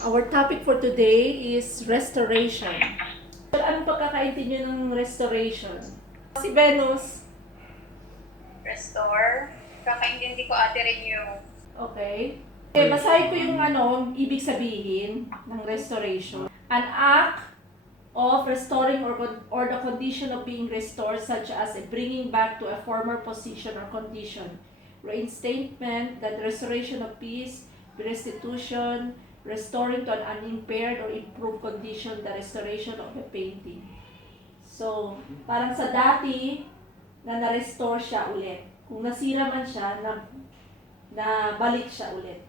Our topic for today is restoration. Anong pagkakaintindi ng restoration? Si Venus. Restore. Kakaintindi ko ate rin yung Okay. Okay, basahin ko yung ibig sabihin ng restoration. An act of restoring or the condition of being restored, such as a bringing back to a former position or condition. Reinstatement, that restoration of peace, restitution, restoring to an unimpaired or improved condition, the restoration of a painting. So, parang sa dati na na-restore siya ulit. Kung nasira man siya, na balik siya ulit.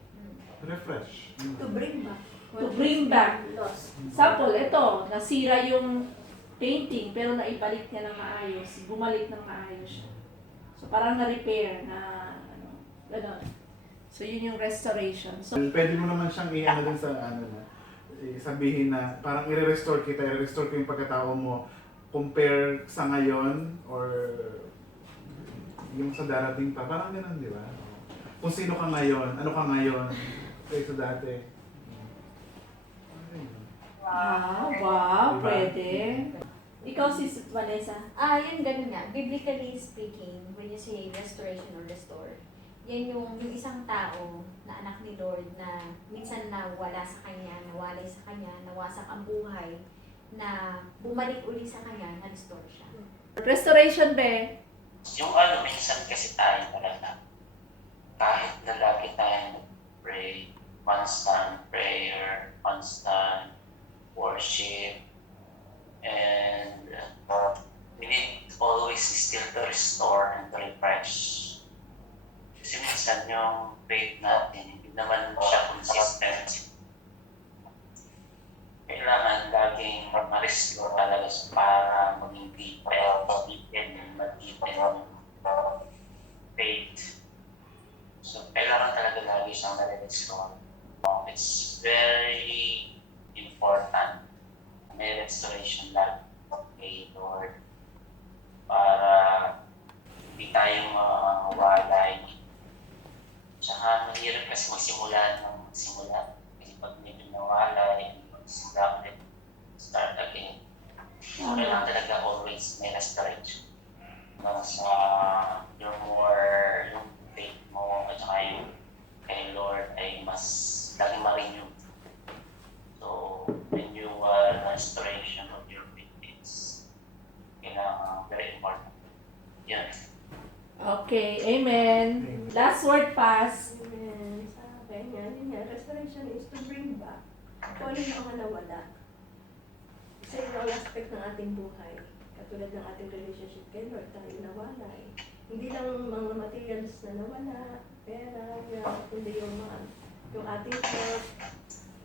Refresh. To bring back. To bring back. Lost. Sample, ito, nasira yung painting pero naibalik niya ng maayos. Bumalik ng maayos siya. So, parang na-repair na, gano'n. So, yun yung restoration. So, Pwede mo naman siyang i-ano dun sa sabihin na parang i-restore kita, i-restore ko yung pagkatao mo compare sa ngayon or yung sa darating pa. Parang ganun, di ba? Kung sino ka ngayon, ano ka ngayon, kaysa dati. wow, Diba? pwede. Ikaw, Sis Vanessa. Yun ganun nga. Biblically speaking, when you say restoration or restore, yan yung isang tao na anak ni Lord na minsan nawala sa kanya, nawalay sa kanya, nawasak ang buhay, na bumalik uli sa kanya, na-restore siya. Restoration, be? Yung minsan kasi tayo talaga, kahit na lagi tayo pray, constant prayer, constant worship, and we need always still to restore and to refresh. Kasi minsan yung faith natin, hindi naman siya consistent. Kailangan laging ma-restore talaga para maging deepen yung faith. So, kailangan talaga lagi siyang na-restore. It's very important. May restoration lagi kay Lord para hindi tayo mawalay. Tsaka mahirap kasi magsimula. Kasi pag medyo nawalay, magsimula ulit, start again. Kailangan talaga always may restoration. Sa yung faith mo at saka yung kay Lord ay mas laging ma-renew. So, renewal, restoration of your faith is very important. Yan. Okay, amen. Last word, pass. Amen. Sabi nga, yun nga, restoration is to bring back kung ano yung mga nawala sa ibang aspect ng ating buhay. Katulad ng ating relationship kay Lord, tayo nawala. Hindi lang mga materials na nawala, pera, kundi yung ating health,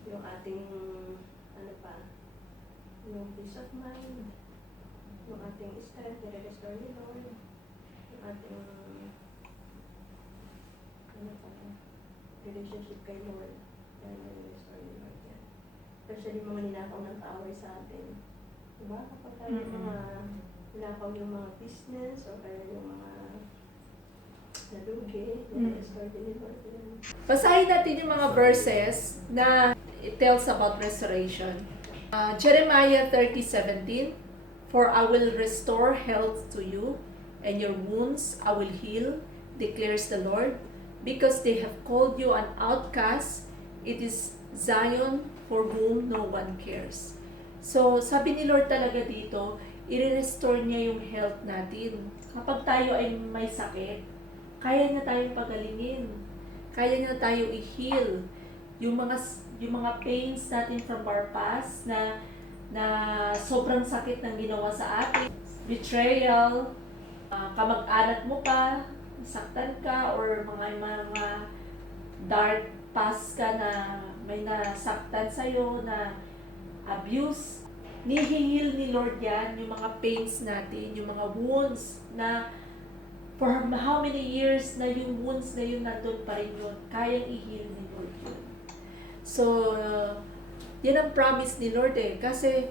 yung ating, yung peace of mind, yung ating strength, i-restore ni Lord, yung ating, relationship kay Lord, i-restore ni Lord yan. Especially mga ninakaw ng power sa atin. Diba? Kapag tayo ninakaw yung mga business o kaya yung mga nalugi, i-restore din ni Lord yan. Basahin natin yung mga verses na it tells about restoration. Jeremiah 30:17, "For I will restore health to you, and your wounds I will heal, declares the Lord, because they have called you an outcast. It is Zion for whom no one cares." So, sabi ni Lord talaga dito, i-restore niya yung health natin. Kapag tayo ay may sakit, kaya niya tayong pagalingin. Kaya niya tayo i-heal. Yung mga pains natin from our past na sobrang sakit ng ginawa sa atin. Betrayal, kamag-anak mo pa, saktan ka, or mga dark past ka na may nasaktan sa'yo, na abuse. Nihihil ni Lord yan, yung mga pains natin, yung mga wounds na for how many years na yung wounds na yun nandun pa rin yun, kayang i-heal ni Lord yun. So, yan ang promise ni Lord kasi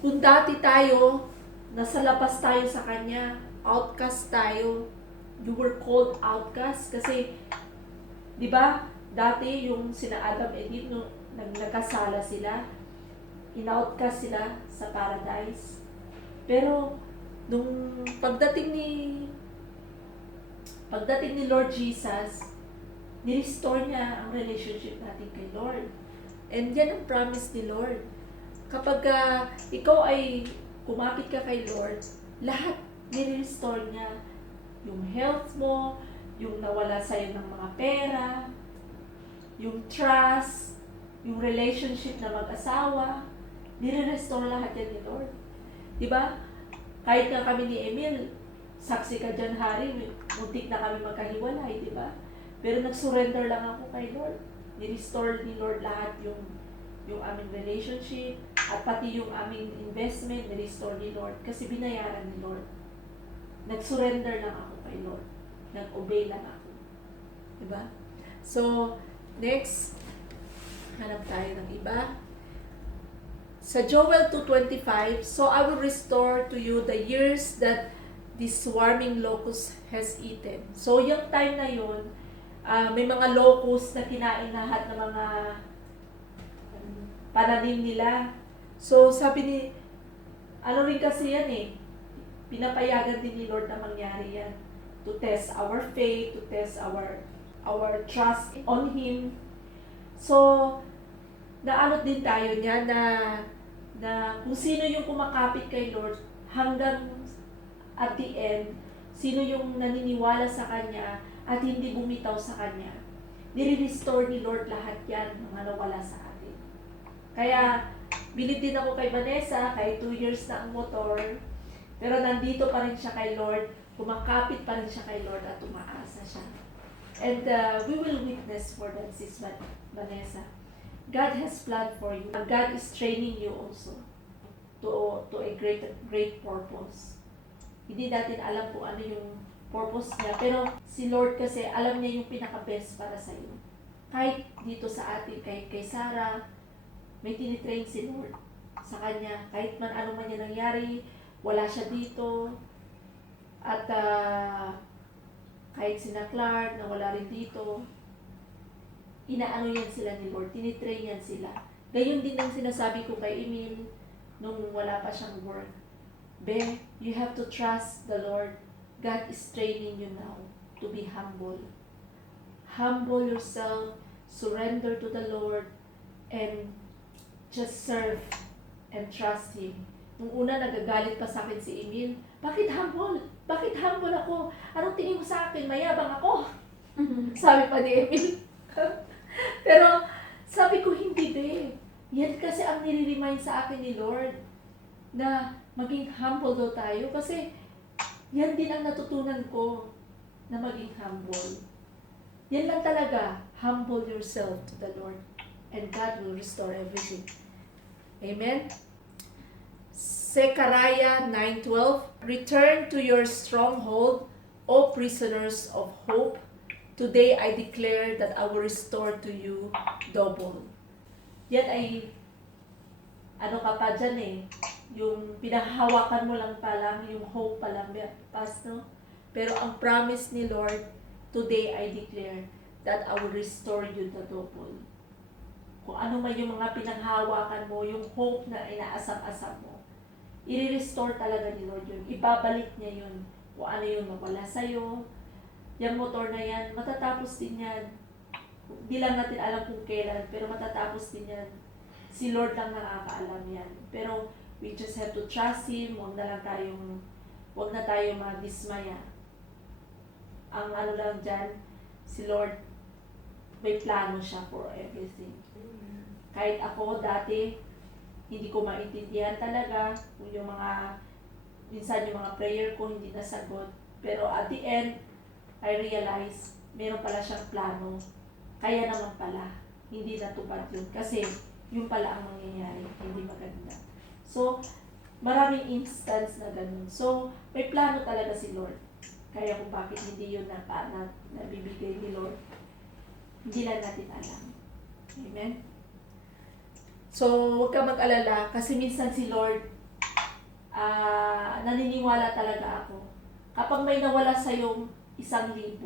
kung dati tayo, nasa labas tayo sa Kanya, outcast tayo, you were called outcast kasi, di ba, Dati yung sina Adam and Eve, nung nagkasala sila, in-outcast sila sa paradise. Pero nung pagdating ni Lord Jesus, ni-restore niya ang relationship natin kay Lord. And yan ang promise ni Lord. Kapag ikaw ay kumapit ka kay Lord, lahat ni-restore niya. Yung health mo, yung nawala sa'yo ng mga pera, yung trust, yung relationship na mag-asawa, nire-restore lahat yan ni Lord. Diba? Kahit nga kami ni Emil, saksi ka dyan, Hari, muntik na kami magkahiwalay, diba? Pero nag-surrender lang ako kay Lord. Ni-restore ni Lord lahat yung aming relationship, at pati yung aming investment, ni-restore ni Lord. Kasi binayaran ni Lord. Nag-surrender lang ako kay Lord. Nag-obey lang ako. Diba? So, next, hanap tayo ng iba. Sa Joel 2:25, so I will restore to you the years that the swarming locust has eaten. So, yung time na yun, may mga locust na kinain lahat ng mga pananim nila. So, sabi ni, ano rin kasi yan eh, pinapayagan din ni Lord na mangyari yan. To test our faith, to test our trust on Him. So, naanot din tayo niya na kung sino yung kumakapit kay Lord hanggang at the end, sino yung naniniwala sa Kanya at hindi bumitaw sa Kanya. Nire-restore ni Lord lahat yan, mga nawala sa atin. Kaya, bilib din ako kay Vanessa, kahit 2 years na ang motor, pero nandito pa rin siya kay Lord, kumakapit pa rin siya kay Lord at umaasa siya. And we will witness for that, Sis Vanessa. God has planned for you. God is training you also to a great purpose. Hindi natin alam kung ano yung purpose niya, pero si Lord kasi alam niya yung pinaka-best para sa iyo. Kahit dito sa atin, kay Sarah, may tinitrain si Lord sa kanya. Kahit man ano man niya nangyari, wala siya dito. At kahit sina Clark na wala rin dito, inaano yan sila ni Lord, tinitrain yan sila. Gayon din ang sinasabi ko kay Emil nung wala pa siyang work. Be, you have to trust the Lord. God is training you now to be humble. Humble yourself, surrender to the Lord, and just serve and trust Him. Nung una, nagagalit pa sa akin si Emil. Bakit humble? Bakit humble ako? Anong tingin mo sa akin? Mayabang ako. Sabi pa ni Emil. Pero sabi ko, hindi be. Yan kasi ang nire-remind sa akin ni Lord na maging humble daw tayo. Kasi yan din ang natutunan ko na maging humble. Yan lang talaga. Humble yourself to the Lord and God will restore everything. Amen? Zechariah 9:12, return to your stronghold, O prisoners of hope. Today I declare that I will restore to you double. Yan ay, ano ka pa dyan eh, yung pinahawakan mo lang pa lang, yung hope pa lang, no? Pero ang promise ni Lord, today I declare that I will restore you the double. Kung ano man yung mga pinanghawakan mo, yung hope na inaasam-asam mo, i-restore talaga ni Lord yun. Ibabalik niya yun. Kung ano yung nawala sa'yo, yung motor na yan, matatapos din yan. Hindi lang natin alam kung kailan, pero matatapos din yan. Si Lord lang nakakaalam yan. Pero we just have to trust Him. Huwag na tayong madismaya. Ang ano lang dyan, si Lord, may plano siya for everything. Kahit ako dati, hindi ko maintindihan talaga kung minsan yung mga prayer ko hindi nasagot. Pero at the end, I realize, meron pala siyang plano. Kaya naman pala, hindi natupad yun. Kasi, yun pala ang mangyayari, hindi maganda. So, maraming instance na ganun. So, may plano talaga si Lord. Kaya kung bakit hindi yun nabibigay ni Lord, hindi lang natin alam. Amen? So, huwag ka mag-alala kasi minsan si Lord, naniniwala talaga ako. Kapag may nawala sa'yong 1,000,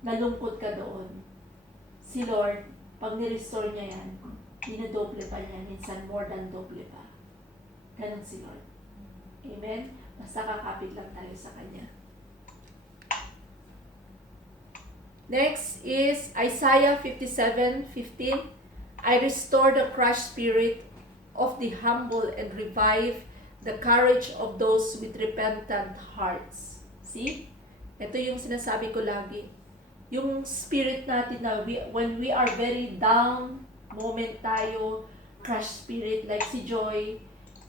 nalungkot ka doon. si Lord, pag nirestore niya yan, dinodoble pa niya, minsan more than doble pa. Ganon si Lord. Amen? Basta kakapit lang tayo sa Kanya. Next is Isaiah 57:15. I restore the crushed spirit of the humble and revive the courage of those with repentant hearts. See? Ito yung sinasabi ko lagi. Yung spirit natin na when we are very down, moment tayo, crushed spirit, like si Joy,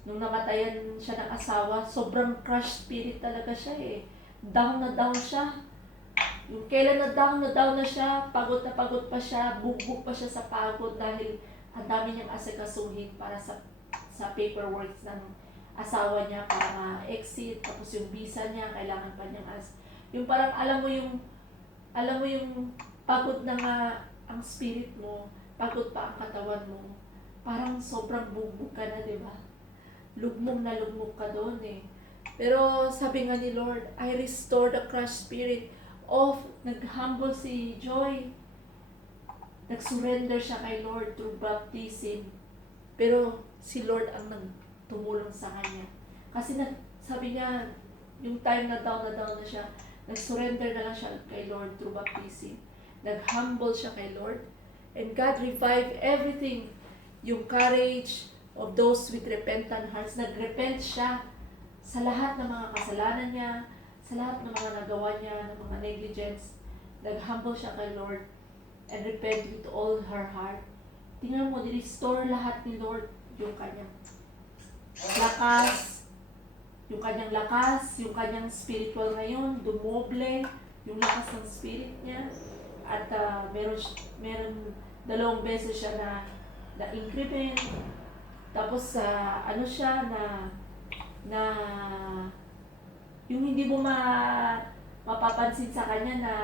nung namatayan siya ng asawa, sobrang crushed spirit talaga siya eh. Down na down siya. Yung kailan na down na siya, pagod na pagod pa siya, bugbog pa siya sa pagod dahil ang dami niyang asikasuhin para sa paperwork ng asawa niya para ma-exit, tapos yung visa niya, kailangan pa niyang yung parang alam mo yung pagod na nga ang spirit mo, pagod pa ang katawan mo, parang sobrang bugbog ka na, di ba? Lugmok na lugmok ka doon eh. Pero sabi nga ni Lord, I restore the crushed spirit of, nag-humble si Joy. Nag-surrender siya kay Lord through baptism. Pero si Lord ang nagtumulong sa kanya. Kasi sabi niya, yung time na down na siya, nag-surrender na lang siya kay Lord through baptism. Nag-humble siya kay Lord. And God revived everything. Yung courage of those with repentant hearts. Nag-repent siya sa lahat ng mga kasalanan niya, sa lahat ng mga nagawa niya, ng mga negligence. Nag-humble siya kay Lord and repent with all her heart. Tingnan mo, restore lahat ni Lord yung kanyang lakas, yung kanyang spiritual ngayon, dumoble yung lakas ng spirit niya. At meron 2 beses siya na increment. Tapos ano siya na yung hindi mo mapapansin sa kanya na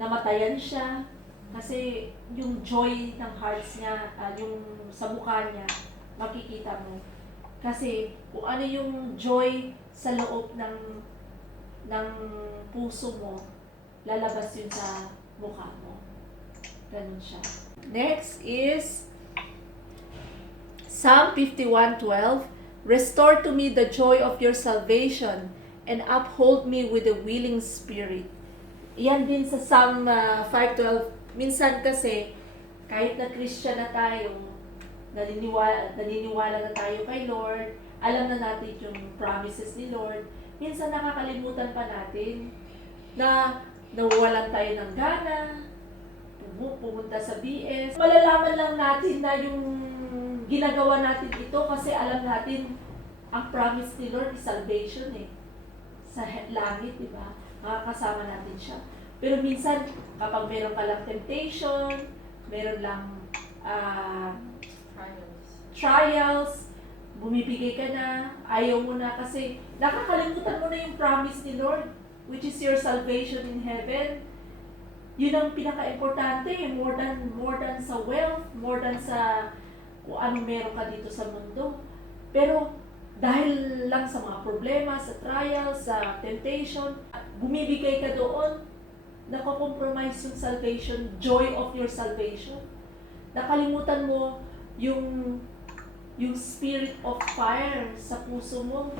namatayan siya kasi yung joy ng hearts niya, yung sa mukha niya, makikita mo. Kasi kung ano yung joy sa loob ng puso mo, lalabas yun sa mukha mo. Ganun siya. Next is Psalm 51:12. Restore to me the joy of your salvation and uphold me with a willing spirit. Yan din sa Psalm 5:12. Minsan kasi, kahit na Christian na tayo, naniniwala na tayo kay Lord, alam na natin yung promises ni Lord, minsan nakakalimutan pa natin na nawawalan tayo ng gana, pumunta sa BS. Malalaman lang natin na yung ginagawa natin ito kasi alam natin ang promise ni Lord is salvation eh. Sa langit, di ba? Makakasama natin siya. Pero minsan, kapag meron ka lang temptation, meron lang trials, bumibigay ka na, ayaw mo na kasi nakakalimutan mo na yung promise ni Lord, which is your salvation in heaven. Yun ang pinaka-importante, more than sa wealth, more than sa kung ano meron ka dito sa mundo. Pero dahil lang sa mga problema, sa trials, sa temptation, bumibigay ka doon, nakakompromise yung salvation, joy of your salvation. Nakalimutan mo yung spirit of fire sa puso mo,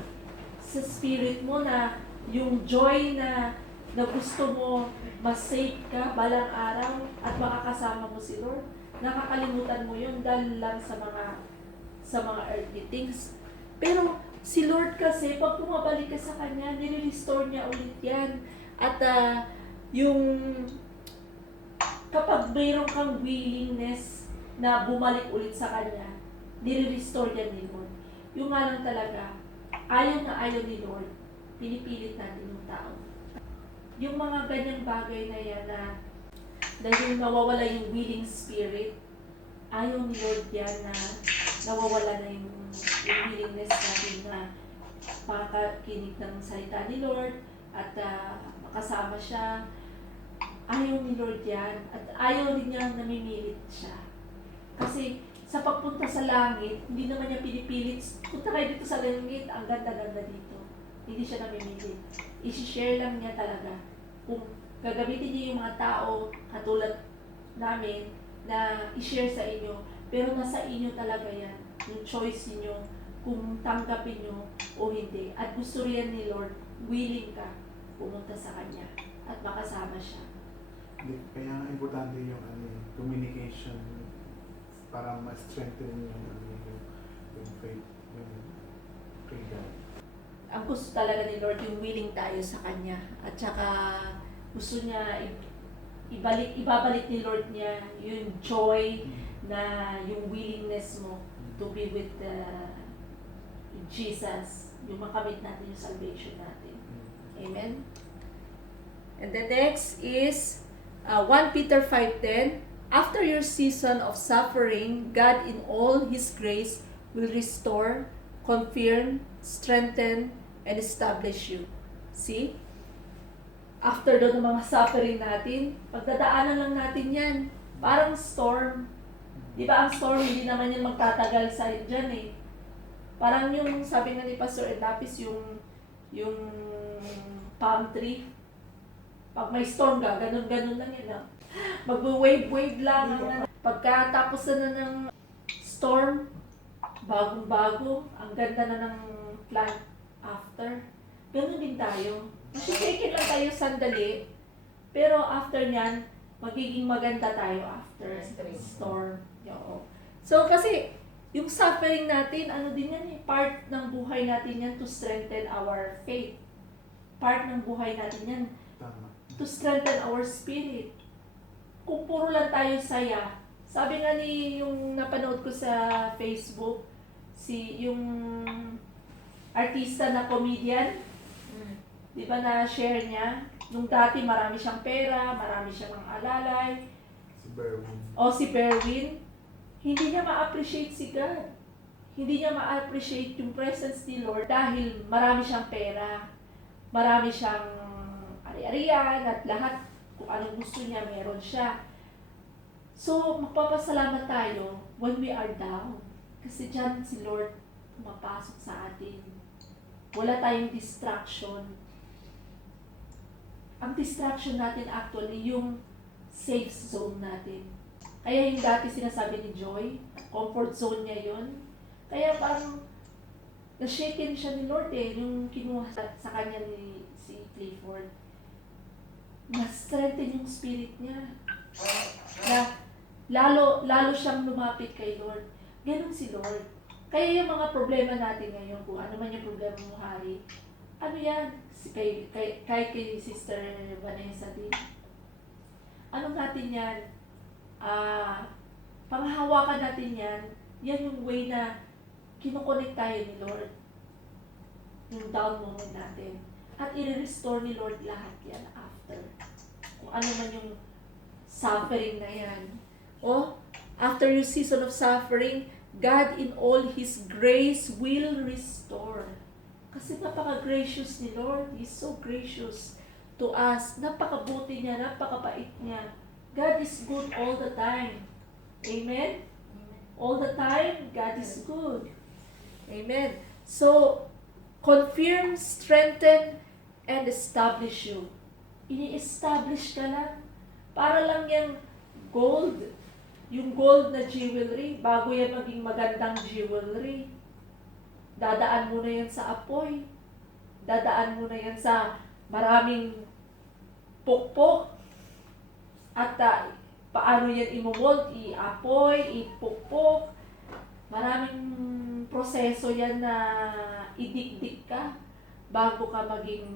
sa spirit mo na yung joy na gusto mo mas-safe ka balang araw at makakasama mo si Lord. Nakakalimutan mo yun dahil lang sa mga earthly things. Pero si Lord kasi, pag bumabalik ka sa Kanya, nire-restore niya ulit yan. At kapag mayroon kang willingness na bumalik ulit sa Kanya, nire-restore niya ni Lord. Yung nga lang talaga, ayaw na ayaw ni Lord, pinipilit natin yung tao. Yung mga ganyang bagay na yan na dahil nawawala yung willing spirit, ayaw ni Lord yan na nawawala na yung willingness natin na makakinig ng salita ni Lord at makasama siya. Ayaw ni Lord yan at ayaw rin niya namimilit siya. Kasi sa pagpunta sa langit, hindi naman niya pinipilit, punta kayo dito sa langit, ang ganda-ganda dito. Hindi siya namimilit. I-share lang niya talaga. Kung gagamitin niya yung mga tao, katulad namin na i-share sa inyo. Pero nasa inyo talaga yan. Yung choice niyo kung tanggapin nyo o hindi. At gusto rin ni Lord, willing ka pumunta sa Kanya at makasama siya. Kaya importante yung communication para ma-strengthen yung faith, yung God. Ang gusto talaga ni Lord, yung willing tayo sa Kanya. At saka gusto niya ibabalik ni Lord niya yung joy na yung willingness mo to be with Jesus, yung makamit natin yung salvation natin. Amen? And the next is 1 Peter 5:10. After your season of suffering, God in all His grace will restore, confirm, strengthen, and establish you. See? After doon ng mga suffering natin, pagdadaanan lang natin yan. Parang storm. Di ba ang storm, hindi naman yan magtatagal sa dyan eh. Parang yung sabi nga ni Pastor Edapis, yung palm tree. Pag may storm ka, ganun-ganun lang yun. Mag-wave-wave lang. Pagkatapos na ng storm, bagong-bago, ang ganda na ng plant after. Ganun din tayo. Masishaken lang tayo sandali, pero after nyan, magiging maganda tayo after storm. Oo. So kasi, yung suffering natin, ano din yan eh, part ng buhay natin yan to strengthen our faith. Part ng buhay natin yan Tama. to strengthen our spirit. Kung puro lang tayo saya, sabi nga ni yung napanood ko sa Facebook, yung artista na comedian, di ba na-share niya, nung dati marami siyang pera, marami siyang mga alalay, Si Berwin. o si Berwin, hindi niya ma-appreciate si God. Hindi niya ma-appreciate yung presence ni Lord dahil marami siyang pera, marami siyang ari-arian at lahat kung anong gusto niya meron siya. So, magpapasalamat tayo when we are down. Kasi dyan si Lord pumapasok sa atin. Wala tayong distraction. Ang distraction natin actually yung safe zone natin. Kaya yung dati sinasabi ni Joy, comfort zone niya yun. Kaya parang na-shaken siya ni Lord eh, yung kinuha sa kanya ni si Clifford. Na-strengthen yung spirit niya. Na lalo siyang lumapit kay Lord. Ganon si Lord. Kaya yung mga problema natin ngayon, kung ano man yung problema mo, Hari, ano yan? Kay Sister Vanessa din. Ano natin yan? Panghahawakan natin yan. Yan yung way na kinokonek tayo ni Lord. Yung down moment natin. At i-restore ni Lord lahat yan after. Kung ano man yung suffering na yan. O, after your season of suffering, God in all His grace will restore. Kasi napaka-gracious ni Lord. He's so gracious to us. Napakabuti niya, napakabait niya. God is good all the time. Amen? All the time, God is good. Amen. So, confirm, strengthen, and establish you. Ini-establish ka lang. Para lang yung gold. Yung gold na jewelry, bago yan maging magandang jewelry. Dadaan mo na yan sa apoy. Dadaan mo na yan sa maraming pukpok. At paano yan imomold? I-apoy, ipukpok. Maraming proseso yan na idikdik ka bago ka maging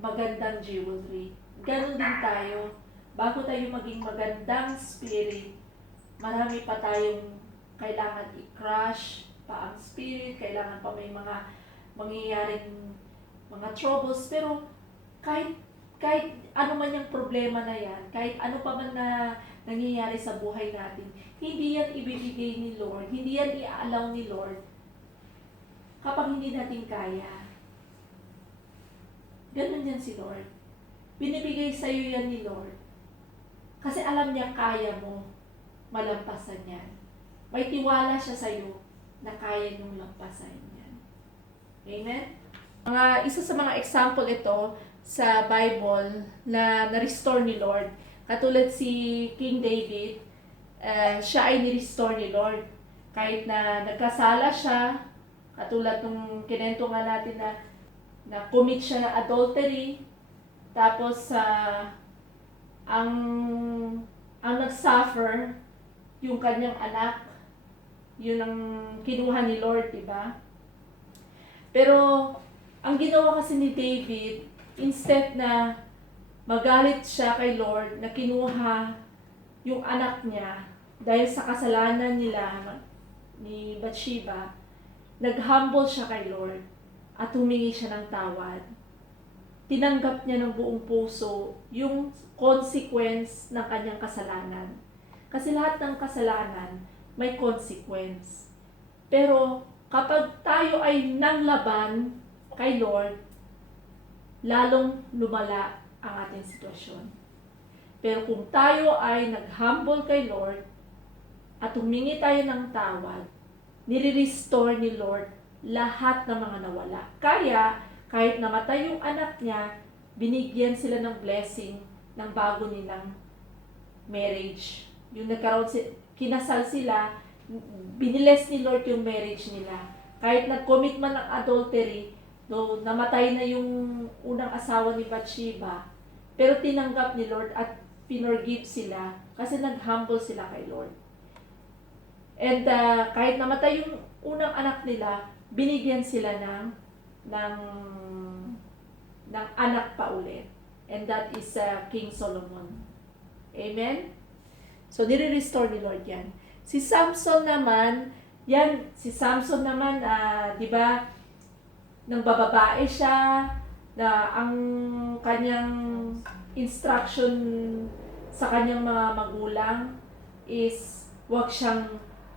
magandang jewelry. Ganon din tayo. Bago tayo maging magandang spirit, marami pa tayong kailangan i-crush pa ang spirit, kailangan pa may mga mangyayaring mga troubles, pero kahit ano man yung problema na yan, kahit ano pa man na nangyayari sa buhay natin, hindi yan ibibigay ni Lord, hindi yan i-allow ni Lord kapag hindi natin kaya. Ganun yan si Lord. Binibigay sa'yo yan ni Lord. Kasi alam niya kaya mo malampasan yan. May tiwala siya sa'yo na kaya niyong lampasan yan. Amen? Isa sa mga example ito sa Bible na na-restore ni Lord. Katulad si King David, siya ay ni-restore ni Lord. Kahit na nagkasala siya, katulad nung kinento nga natin na commit siya ng adultery, tapos ang nag-suffer, yung kanyang anak, yun ang kinuha ni Lord, di ba? Pero, ang ginawa kasi ni David, instead na magalit siya kay Lord, na kinuha yung anak niya, dahil sa kasalanan nila ni Bathsheba, nag-humble siya kay Lord, at humingi siya ng tawad. Tinanggap niya ng buong puso yung consequence ng kanyang kasalanan. Kasi lahat ng kasalanan may consequence. Pero kapag tayo ay nanglaban kay Lord, lalong lumala ang ating sitwasyon. Pero kung tayo ay nag-humble kay Lord at humingi tayo ng tawad, nire-restore ni Lord lahat ng mga nawala. Kaya, kahit namatay yung anak niya, binigyan sila ng blessing ng bago nilang marriage. Yung kinasal sila, biniles ni Lord yung marriage nila. Kahit nag-commit man ng adultery, namatay na yung unang asawa ni Bathsheba, pero tinanggap ni Lord at pinorgive sila kasi nag-humble sila kay Lord. And kahit namatay yung unang anak nila, binigyan sila ng anak pa ulit. And that is King Solomon. Amen? So, nire-restore ni Lord yan. Si Samson naman, di ba, nang bababae siya, na ang kanyang instruction sa kanyang mga magulang is huwag siyang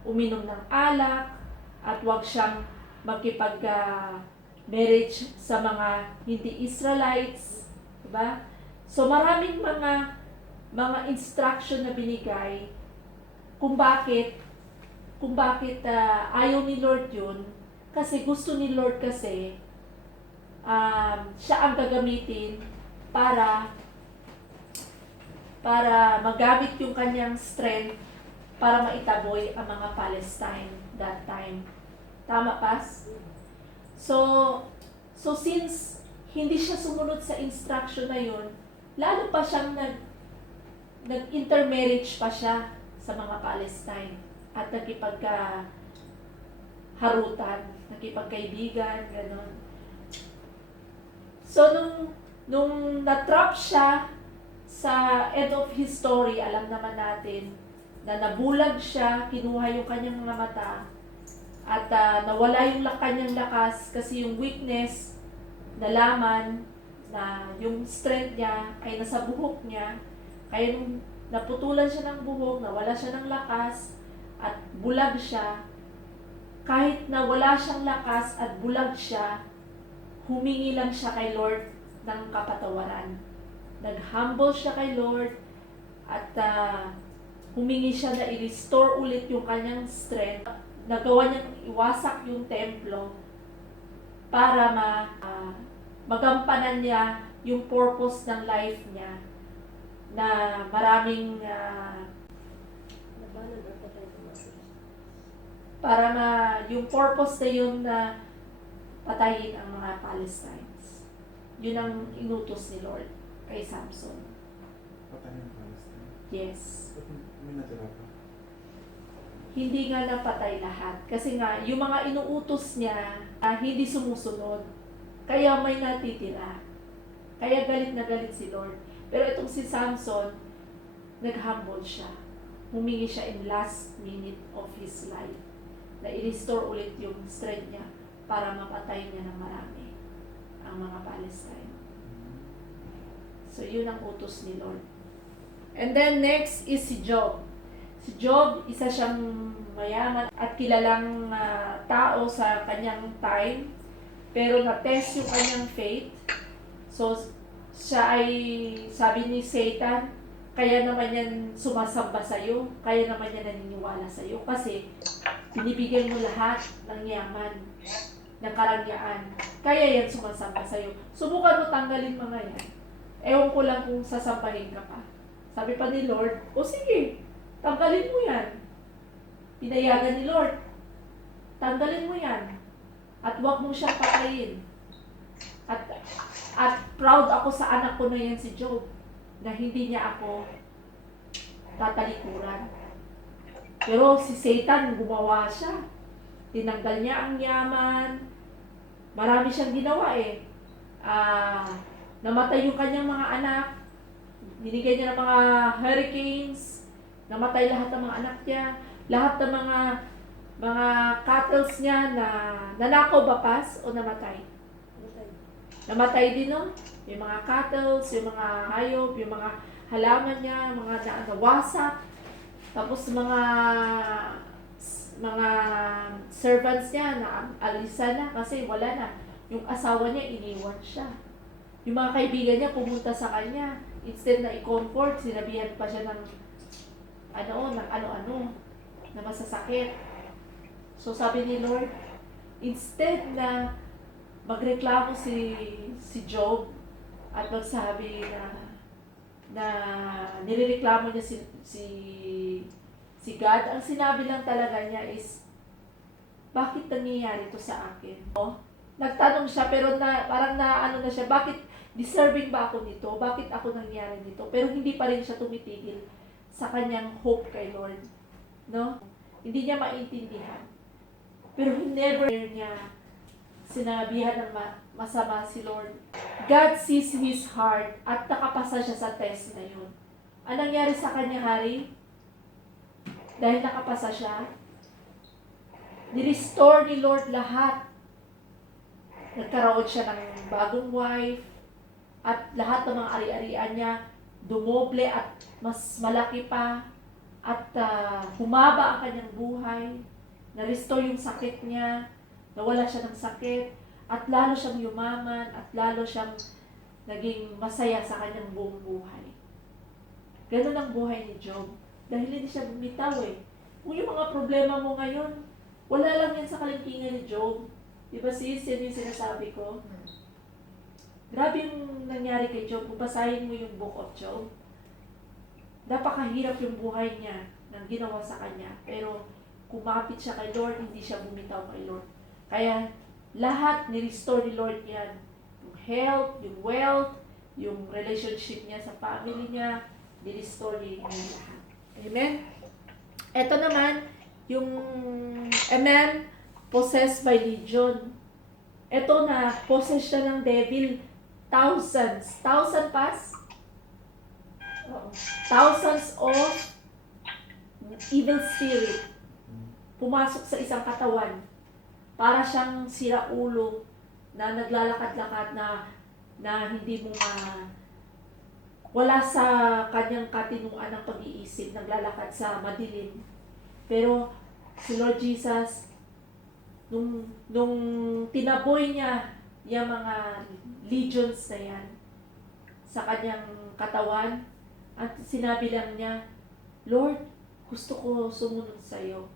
uminom ng alak at huwag siyang makipag-marriage sa mga hindi Israelites, diba? So maraming mga instruction na binigay kung bakit ayaw ni Lord yun, kasi gusto ni Lord kasi siya ang gagamitin para magamit yung kanyang strength para maitaboy ang mga Palestine that time. Tama, Pas? So since hindi siya sumunod sa instruction na yun, lalo pa siyang nag-intermarriage pa siya sa mga Palestine at nakipagharutan, nakipagkaibigan, gano'n. So, nung na-trap siya sa end of his story, alam naman natin na nabulag siya, kinuha yung kanyang mga mata, at nawala yung kanyang lakas kasi yung weakness, nalaman na yung strength niya ay nasa buhok niya. Kaya nung naputulan siya ng buhok, nawala siya ng lakas, at bulag siya, kahit na wala siyang lakas at bulag siya, humingi lang siya kay Lord ng kapatawaran. Nag-humble siya kay Lord at humingi siya na i-restore ulit yung kanyang strength. Nagawa niyang iwasak yung templo para magampanan niya yung purpose ng life niya na maraming Labanan ang patay ng mga Kristo. yung purpose na yun na patayin ang mga Palestines. Yun ang inutos ni Lord kay Samson. Patay ng Palestine. Yes. Ba't may natira pa? Hindi nga napatay lahat. Kasi nga, yung mga inuutos niya, hindi sumusunod. Kaya may natitira. Kaya galit na galit si Lord. Pero itong si Samson, nag-humble siya. Humingi siya in last minute of his life. Na i-restore ulit yung strength niya para mapatay niya ng marami ang mga Palestine. So, yun ang utos ni Lord. And then next is si Job. Si Job, isa siyang mayaman at kilalang tao sa kanyang time, pero na-test yung kanyang faith. So, siya ay, sabi ni Satan, kaya naman yan sumasamba sa'yo, kaya naman yan naniniwala sa'yo, kasi binibigyan mo lahat ng yaman, ng karangyaan, kaya yan sumasamba sa'yo. Subukan mo tanggalin mga yan. Ewan ko lang kung sasampahin ka pa Sabi pa ni Lord, o sige, tanggalin mo yan. Pinayagan ni Lord, tanggalin mo yan. At huwag mo siyang patayin. At proud ako sa anak ko na yan si Job, na hindi niya ako tatalikuran. Pero si Satan, gumawa siya. Tinanggal niya ang yaman. Marami siyang ginawa eh. Namatay yung kanyang mga anak. Binigyan niya ng mga hurricanes. Namatay lahat ng mga anak niya. Lahat ng mga cattle niya na nanakaw ba pas o namatay? Namatay din, no? Yung mga cattle, yung mga hayop, yung mga halaman niya, mga nawasak. Tapos mga servants niya na alisa na kasi wala na. Yung asawa niya, iniwan siya. Yung mga kaibigan niya pumunta sa kanya. Instead na i-comfort, sinabihan pa siya ng ano-ano, na masasakit. So sabi ni Lord, instead na magreklamo si Job at magsabi na nirereklamo niya si God, ang sinabi lang talaga niya is, bakit nangyayari ito sa akin? Oh, nagtanong siya pero parang ano na siya, bakit deserving ba ako nito? Bakit ako nangyari nito? Pero hindi pa rin siya tumitigil sa kanyang hope kay Lord. No? Hindi niya maintindihan. Pero never niya sinabihan ng masama si Lord. God sees his heart at nakapasa siya sa test na yun. Anong nangyari sa kanya, Hari? Dahil nakapasa siya, ni-restore ni Lord lahat. Nagkaroon siya ng bagong wife at lahat ng mga ari-arian niya dumoble at mas malaki pa at humaba ang kanyang buhay. Na-restore yung sakit niya, nawala siya ng sakit, at lalo siyang yumaman, at lalo siyang naging masaya sa kanyang buong buhay. Ganun ang buhay ni Job. Dahil hindi siya bumitaw eh. Kung yung mga problema mo ngayon, wala lang yan sa kalingkingan ni Job. Diba sis, yan yung sinasabi ko? Grabe yung nangyari kay Job. Kung basahin mo yung Book of Job, napakahirap yung buhay niya ng ginawa sa kanya. Pero kumapit siya kay Lord, hindi siya bumitaw kay Lord. Kaya lahat ni-restore ni Lord yan. Yung health, yung wealth, yung relationship niya sa family niya, ni-restore niya lahat. Amen? Ito naman, yung possessed by legion. Ito na, possessed siya ng devil. Thousands. Thousand pas? Oo. Thousands of evil spirit. Pumasok sa isang katawan. Para siyang siraulo na naglalakad-lakad na hindi mo wala sa kanyang katinuan ng pag-iisip, naglalakad sa madilim. Pero si Lord Jesus, nung tinaboy niya yung mga legions na yan sa kanyang katawan, at sinabi lang niya, Lord, gusto ko sumunod sa iyo.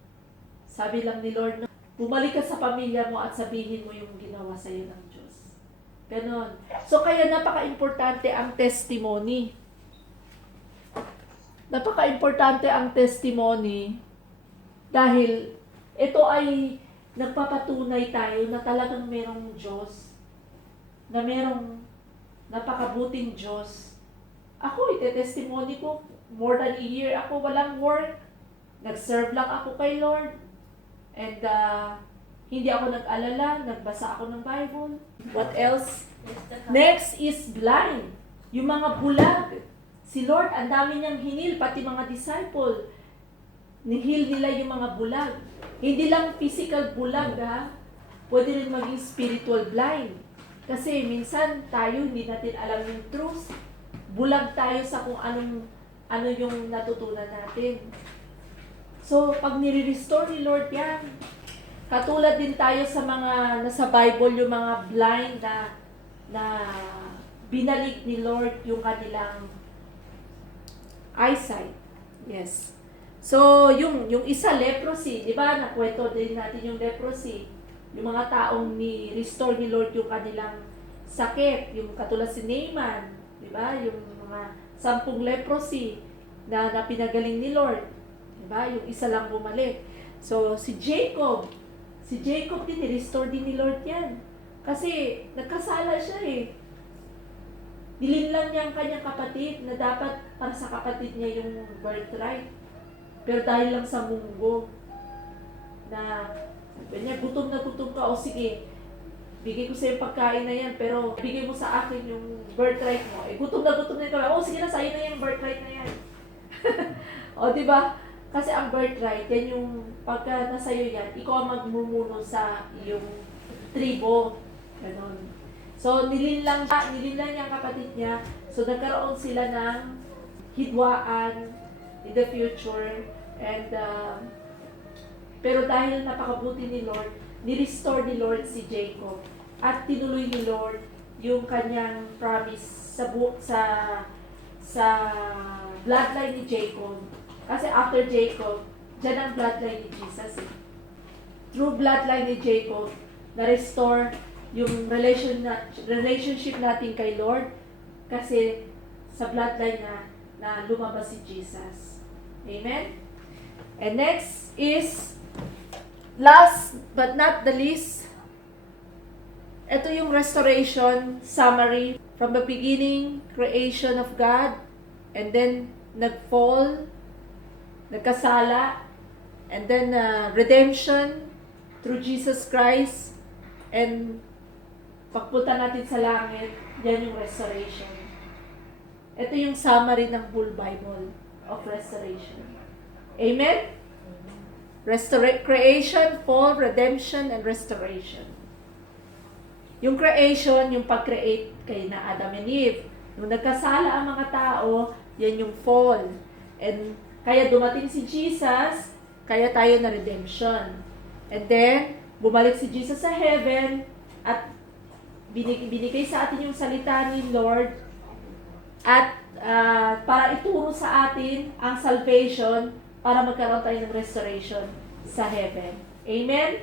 Sabi lang ni Lord, bumalik ka sa pamilya mo at sabihin mo yung ginawa sa iyo ng Diyos. Ganon. So kaya napaka-importante ang testimony. Napaka-importante ang testimony dahil ito ay nagpapatunay tayo na talagang merong Diyos, na merong napakabuting Diyos. Ako, ite-testimony ko, more than a year ako walang work. Nag-serve lang ako kay Lord. And hindi ako nag-alala, nagbasa ako ng Bible. What else? Next is blind. Yung mga bulag. Si Lord, ang dami niyang hinil, pati mga disciple. Nihil nila yung mga bulag. Hindi lang physical bulag, ha? Pwede rin maging spiritual blind. Kasi minsan tayo hindi natin alam yung truth. Bulag tayo sa kung ano yung natutunan natin. So, pag nire-restore ni Lord yan, katulad din tayo sa mga nasa Bible, yung mga blind na binalik ni Lord yung kanilang eyesight. Yes. So, yung isa leprosy, di ba? Nakwento din natin yung leprosy. Yung mga taong ni-restore ni Lord yung kanilang sakit. Yung katulad si Naaman, di ba? Yung mga 10 leprosy. na pinagaling ni Lord. Diba? Yung isa lang bumalik. So, si Jacob din, ni-restore din ni Lord yan. Kasi, nagkasala siya eh. Nilinlang niya ang kanyang kapatid na dapat para sa kapatid niya yung birthright. Pero dahil lang sa munggo, na sabi niya, gutom na gutom ka, o sige, bigay ko sa'yo yung pagkain na yan, pero bigay mo sa akin yung birthright mo. Eh, gutom na ka, o sige na, sa'yo na yung birthright na yan. O, diba? Kasi ang birthright, yan yung pagka nasa'yo yan, ikaw ang magmumuno sa iyong tribo. Ganon. So, nilinlang niya ang kapatid niya. So, nagkaroon sila ng hidwaan in the future. And, pero dahil napakabuti ni Lord, ni-restore ni Lord si Jacob. At tinuloy ni Lord yung kanyang promise sa bloodline ni Jacob. Kasi after Jacob, dyan ang bloodline ni Jesus. Through bloodline ni Jacob, na-restore yung relationship natin kay Lord. Kasi sa bloodline na lumabas si Jesus. Amen? And next is, last but not the least, ito yung restoration summary. From the beginning, creation of God, and then nag-fall, nagkasala, and then redemption through Jesus Christ, and pagpunta natin sa langit, yan yung restoration. Ito yung summary ng whole Bible of restoration. Amen? Creation, fall, redemption, and restoration. Yung creation, yung pag-create kay na Adam and Eve. Nung nagkasala ang mga tao, yan yung fall. And kaya dumating si Jesus, kaya tayo na redemption. And then, bumalik si Jesus sa heaven, at binigay sa atin yung salita ni Lord, at para ituro sa atin ang salvation, para magkaroon tayo ng restoration sa heaven. Amen?